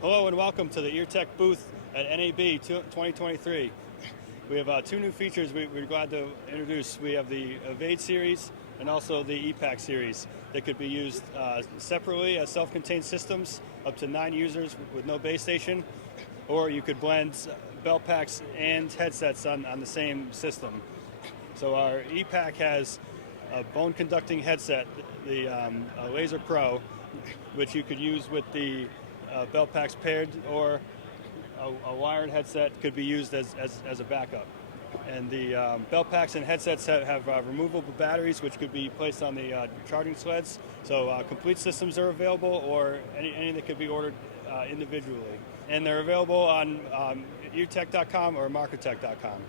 Hello and welcome to the Eartec booth at NAB 2023. We have two new features we're glad to introduce. We have the Evade series and also the EPAC series that could be used separately as self-contained systems up to 9 users with no base station, or you could blend belt packs and headsets on the same system. So our EPAC has a bone conducting headset, the Laser Pro, which you could use with the belt packs paired, or a wired headset could be used as a backup. And the belt packs and headsets have removable batteries which could be placed on the charging sleds. So complete systems are available, or any that could be ordered individually. And they're available on eartec.com or markertek.com.